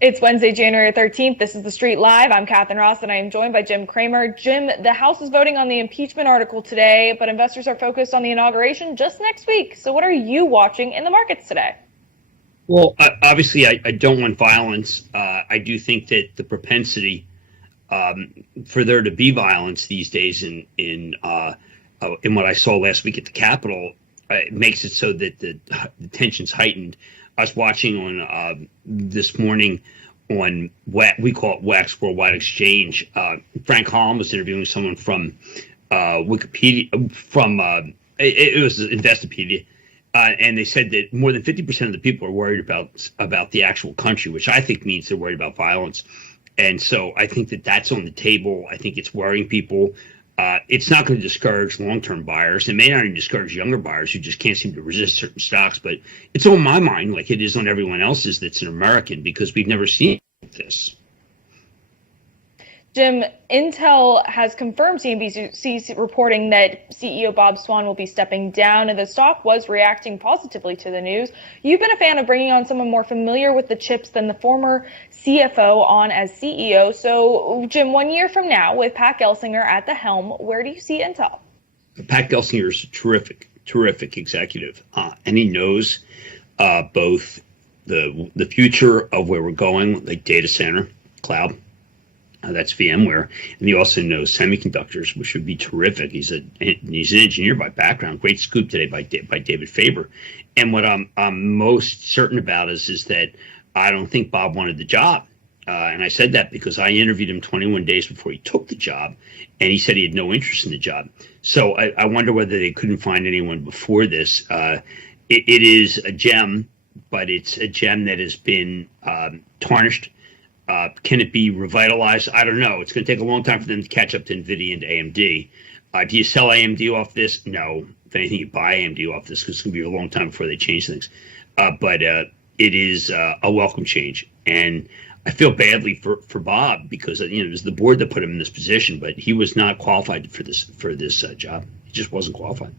It's Wednesday, January 13th. This is The Street Live. I'm Katherine Ross, and I am joined by Jim Cramer. Jim, the House is voting on the impeachment article today, but investors are focused on the inauguration just next week. So what are you watching in the markets today? Well, obviously, I don't want violence. I do think that the propensity for there to be violence these days in what I saw last week at the Capitol makes it so that the tension's heightened. I was watching on this morning on we call it WEX, Worldwide Exchange. Frank Holm was interviewing someone from Wikipedia, it was Investopedia, and they said that more than 50% of the people are worried about the actual country, which I think means they're worried about violence. And so I think that that's on the table. I think it's worrying people. It's not going to discourage long-term buyers. It may not even discourage younger buyers who just can't seem to resist certain stocks. But it's on my mind, like it is on everyone else's that's an American, because we've never seen this. Jim, Intel has confirmed CNBC's reporting that CEO Bob Swan will be stepping down, and the stock was reacting positively to the news. You've been a fan of bringing on someone more familiar with the chips than the former CFO on as CEO. So, Jim, 1 year from now, with Pat Gelsinger at the helm, where do you see Intel? Pat Gelsinger is a terrific executive, and he knows both the future of where we're going, like data center, cloud. That's VMware, and he also knows semiconductors, which would be terrific. He's an engineer by background. Great scoop today by David Faber. And what I'm most certain about is that I don't think Bob wanted the job, and I said that because I interviewed him 21 days before he took the job, and he said he had no interest in the job. So I wonder whether they couldn't find anyone before this. It is a gem, but it's a gem that has been tarnished. Can it be revitalized? I don't know. It's going to take a long time for them to catch up to NVIDIA and AMD. Do you sell AMD off this? No. If anything, you buy AMD off this because it's going to be a long time before they change things. But it is a welcome change. And I feel badly for Bob because it was the board that put him in this position, but he was not qualified for this job. He just wasn't qualified.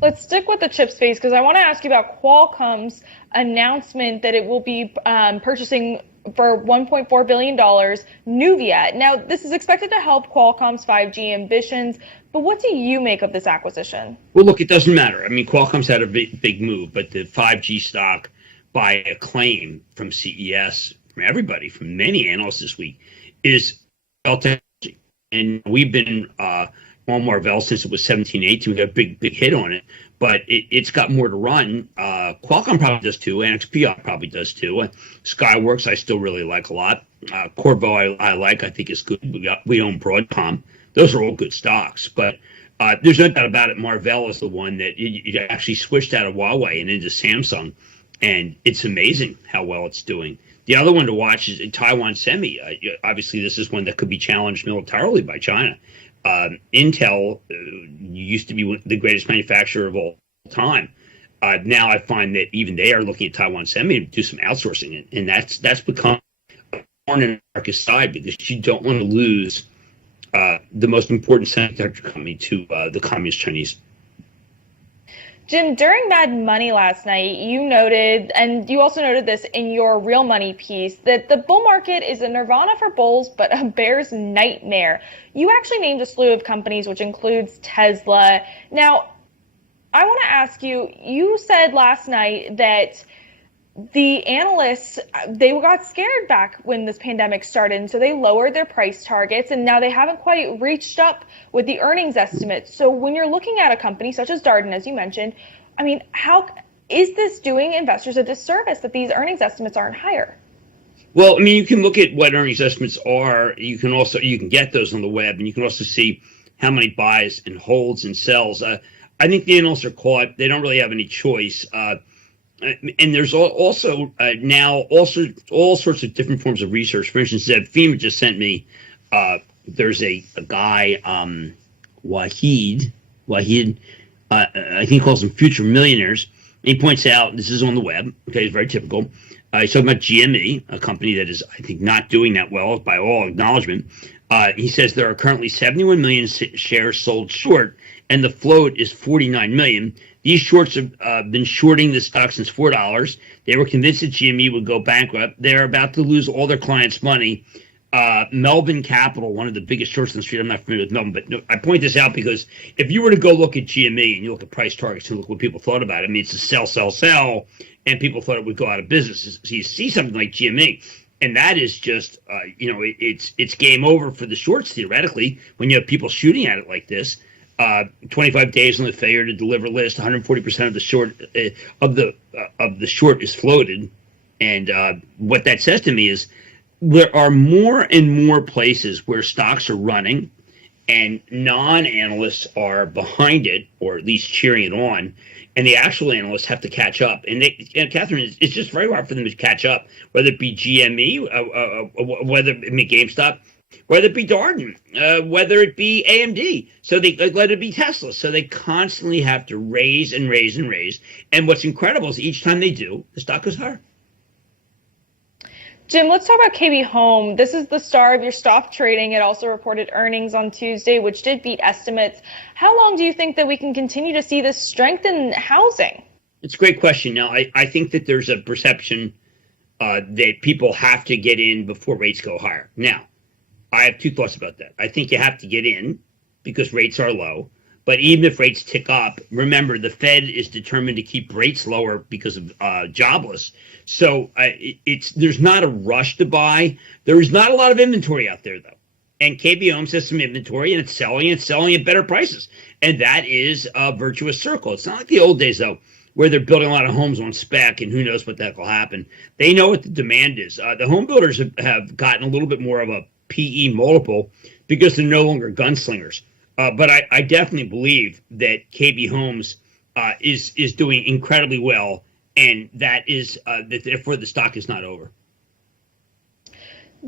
Let's stick with the chip space because I want to ask you about Qualcomm's announcement that it will be purchasing for $1.4 billion NUVIA. Now, this is expected to help Qualcomm's 5G ambitions, but what do you make of this acquisition? Well, look, it doesn't matter. I mean, Qualcomm's had a big move, but the 5G stock, by acclaim from CES, from everybody, from many analysts this week, is technology. And we've been on Marvell since it was 1718. We got a big hit on it, but it's got more to run. Qualcomm probably does too. NXP probably does too. Skyworks I still really like a lot. Qorvo I like. I think it's good. We own Broadcom. Those are all good stocks. But there's no doubt about it. Marvell is the one that it actually switched out of Huawei and into Samsung, and it's amazing how well it's doing. The other one to watch is Taiwan Semi. Obviously, this is one that could be challenged militarily by China. Intel used to be the greatest manufacturer of all time. Now I find that even they are looking at Taiwan Semi to do some outsourcing, and that's become a thorn in America's side because you don't want to lose the most important semiconductor company to the communist Chinese. Jim, during Mad Money last night, you noted, and you also noted this in your Real Money piece, that the bull market is a nirvana for bulls, but a bear's nightmare. You actually named a slew of companies, which includes Tesla. Now, I want to ask you, you said last night that the analysts, they got scared back when this pandemic started, and so they lowered their price targets, and now they haven't quite reached up with the earnings estimates. So when you're looking at a company such as Darden, as you mentioned, I mean, how is this doing investors a disservice that these earnings estimates aren't higher? Well, I mean, you can look at what earnings estimates are. You can get those on the web, and you can also see how many buys and holds and sells. I think the analysts are caught. They don't really have any choice. And there's also now all sorts of different forms of research. For instance, FEMA just sent me. There's a guy, Wahid. I think he calls them future millionaires. And he points out this is on the web. Okay, it's very typical. He's talking about GME, a company that is, I think, not doing that well by all acknowledgement. He says there are currently 71 million shares sold short, and the float is 49 million. These shorts have been shorting the stock since $4. They were convinced that GME would go bankrupt. They're about to lose all their clients' money. Melvin Capital, one of the biggest shorts on the street. I'm not familiar with Melvin, but no, I point this out because if you were to go look at GME and you look at price targets and look what people thought about it, I mean, it's a sell, sell, sell, and people thought it would go out of business. So you see something like GME, and that is just, it's game over for the shorts theoretically when you have people shooting at it like this. 25 days on the failure to deliver list, 140% of the short of the short is floated, and what that says to me is there are more and more places where stocks are running and non-analysts are behind it, or at least cheering it on, and the actual analysts have to catch up. And Catherine, it's just very hard for them to catch up, whether it be GME, whether it be GameStop, whether it be Darden, whether it be AMD. So they let it be Tesla. So they constantly have to raise and raise and raise. And what's incredible is each time they do, the stock goes higher. Jim, let's talk about KB Home. This is the star of your stock trading. It also reported earnings on Tuesday, which did beat estimates. How long do you think that we can continue to see this strength in housing? It's a great question. Now, I think that there's a perception that people have to get in before rates go higher. Now, I have two thoughts about that. I think you have to get in because rates are low. But even if rates tick up, remember, the Fed is determined to keep rates lower because of jobless. So there's not a rush to buy. There is not a lot of inventory out there, though. And KB Homes has some inventory, and it's selling at better prices. And that is a virtuous circle. It's not like the old days, though, where they're building a lot of homes on spec, and who knows what that will happen. They know what the demand is. The home builders have gotten a little bit more of a PE multiple because they're no longer gunslingers. But I definitely believe that KB Homes is doing incredibly well, and that is therefore the stock is not over.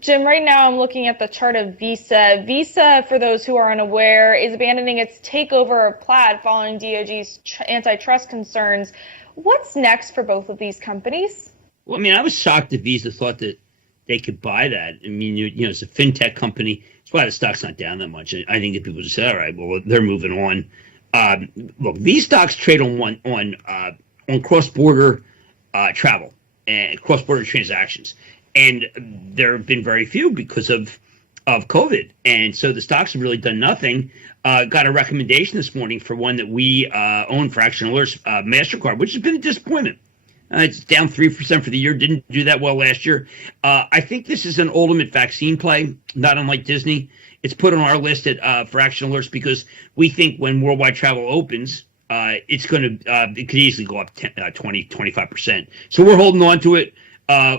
Jim, right now I'm looking at the chart of Visa. Visa, for those who are unaware, is abandoning its takeover of PLAID following DOJ's antitrust concerns. What's next for both of these companies? Well, I mean, I was shocked that Visa thought that they could buy that. I mean, it's a fintech company. That's why the stock's not down that much. I think that people just say, all right, well, they're moving on. Look, these stocks trade on cross-border travel and cross-border transactions. And there have been very few because of COVID. And so the stocks have really done nothing. Got a recommendation this morning for one that we own for Action Alerts, MasterCard, which has been a disappointment. It's down 3% for the year. Didn't do that well last year. I think this is an ultimate vaccine play, not unlike Disney. It's put on our list for Action Alerts because we think when worldwide travel opens, it could easily go up 20-25%. So we're holding on to it.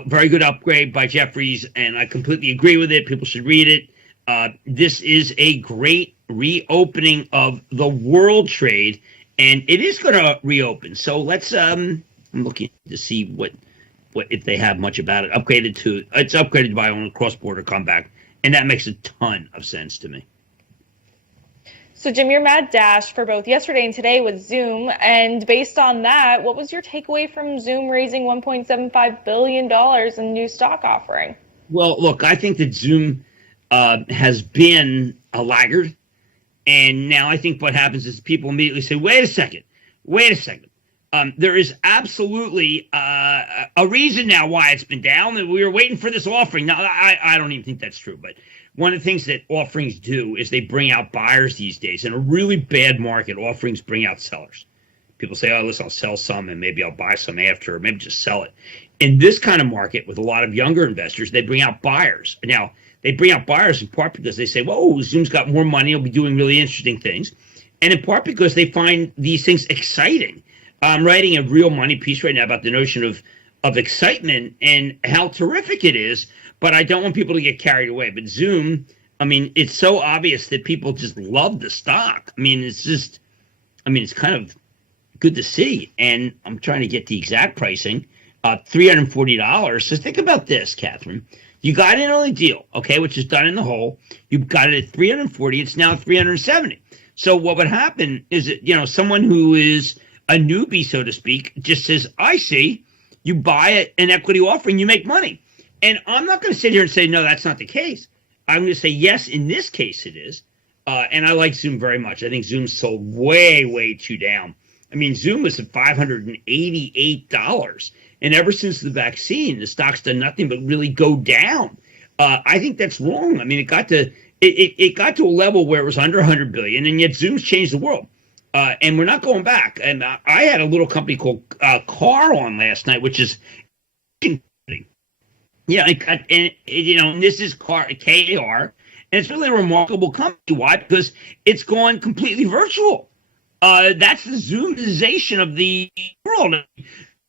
Very good upgrade by Jefferies, and I completely agree with it. People should read it. This is a great reopening of the world trade, and it is going to reopen. So let's. I'm looking to see what if they have much about it. It's upgraded by on a cross-border comeback, and that makes a ton of sense to me. So, Jim, your mad dash for both yesterday and today was Zoom. And based on that, what was your takeaway from Zoom raising $1.75 billion in new stock offering? Well, look, I think that Zoom has been a laggard. And now I think what happens is people immediately say, wait a second. There is absolutely a reason now why it's been down. That we were waiting for this offering. Now, I don't even think that's true, but one of the things that offerings do is they bring out buyers these days. In a really bad market, offerings bring out sellers. People say, oh, listen, I'll sell some and maybe I'll buy some after, or maybe just sell it. In this kind of market with a lot of younger investors, they bring out buyers. Now, they bring out buyers in part because they say, whoa, Zoom's got more money. It'll be doing really interesting things. And in part because they find these things exciting. I'm writing a real money piece right now about the notion of excitement and how terrific it is, but I don't want people to get carried away. But Zoom, I mean, it's so obvious that people just love the stock. I mean, it's kind of good to see. And I'm trying to get the exact pricing, $340. So think about this, Catherine. You got in on the deal, okay, which is done in the hole. You got it at $340. It's now $370. So what would happen is that, someone who is a newbie, so to speak, just says, I see, you buy an equity offering, you make money. And I'm not going to sit here and say, no, that's not the case. I'm going to say yes, in this case it is. And I like Zoom very much. I think Zoom sold way, way too down. I mean, Zoom was at $588. And ever since the vaccine, the stock's done nothing but really go down. I think that's wrong. I mean, it got to a level where it was under 100 billion, and yet Zoom's changed the world. And we're not going back. And I had a little company called Car on last night, which is, yeah, and this is KAR, and it's really a remarkable company. Why? Because it's gone completely virtual. That's the Zoomization of the world.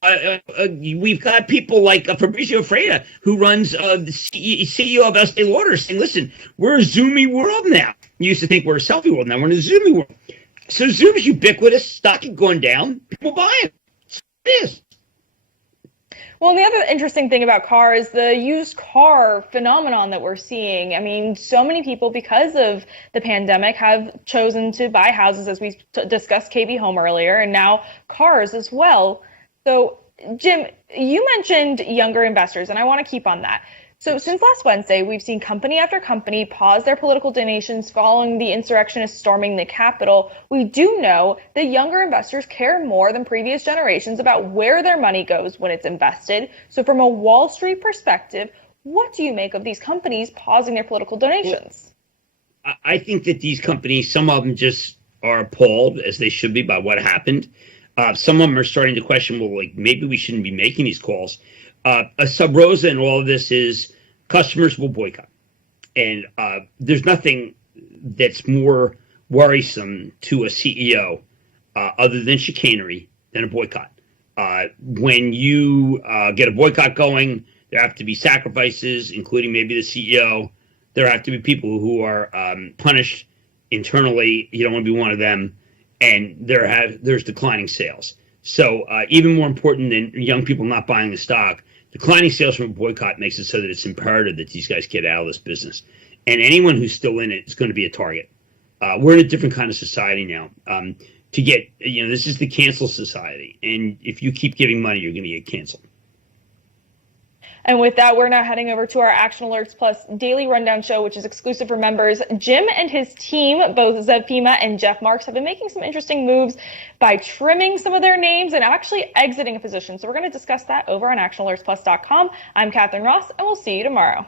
We've got people like Fabrizio Freda, who runs the CEO of Estee Lauder, saying, listen, we're a Zoomy world now. You used to think we're a selfie world. Now we're in a Zoomy world. So Zoom is ubiquitous. Stock is going down. People buy it. It is. Well, and the other interesting thing about car is the used car phenomenon that we're seeing. I mean, so many people, because of the pandemic, have chosen to buy houses, as we discussed KB Home earlier, and now cars as well. So, Jim, you mentioned younger investors, and I want to keep on that. So since last Wednesday, we've seen company after company pause their political donations following the insurrectionists storming the Capitol. We do know that younger investors care more than previous generations about where their money goes when it's invested. So from a Wall Street perspective, what do you make of these companies pausing their political donations? Well, I think that these companies, some of them just are appalled, as they should be, by what happened. Some of them are starting to question, well, like, maybe we shouldn't be making these calls. A sub rosa in all of this is customers will boycott. And there's nothing that's more worrisome to a CEO other than chicanery than a boycott. When you get a boycott going, there have to be sacrifices, including maybe the CEO. There have to be people who are punished internally. You don't want to be one of them. And there's declining sales. So even more important than young people not buying the stock, declining sales from a boycott makes it so that it's imperative that these guys get out of this business. And anyone who's still in it is going to be a target. We're in a different kind of society now. This is the cancel society. And if you keep giving money, you're going to get canceled. And with that, we're now heading over to our Action Alerts Plus daily rundown show, which is exclusive for members. Jim and his team, both Zev Fima and Jeff Marks, have been making some interesting moves by trimming some of their names and actually exiting a position. So we're going to discuss that over on actionalertsplus.com. I'm Katherine Ross, and we'll see you tomorrow.